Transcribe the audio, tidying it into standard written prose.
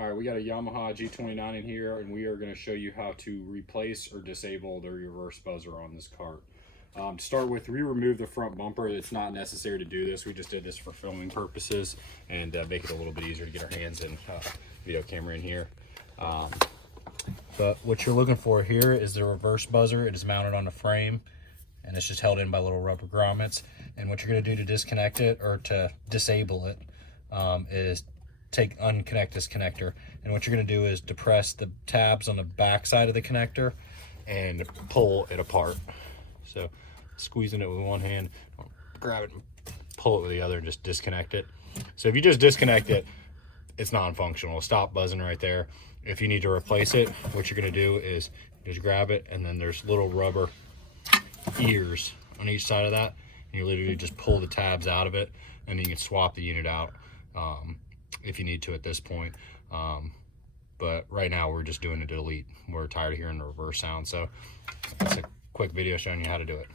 All right, we got a Yamaha G29 in here, and we are going to show you how to replace or disable the reverse buzzer on this cart. To start with, we removed the front bumper. It's not necessary to do this. We just did this for filming purposes and make it a little bit easier to get our hands and video camera in here. But what you're looking for here is the reverse buzzer. It is mounted on a frame, and it's just held in by little rubber grommets. And what you're going to do to disconnect it or to disable it is unconnect this connector, and what you're going to do is depress the tabs on the back side of the connector and pull it apart. So squeezing it with one hand, grab it and pull it with the other and just disconnect it. So if you just disconnect it, it's non-functional. It'll stop buzzing right there. If you need to replace it, what you're going to do is just grab it, and then there's little rubber ears on each side of that, and you literally just pull the tabs out of it, and you can swap the unit out if you need to at this point. But right now we're just doing a delete. We're tired of hearing the reverse sound, so that's a quick video showing you how to do it.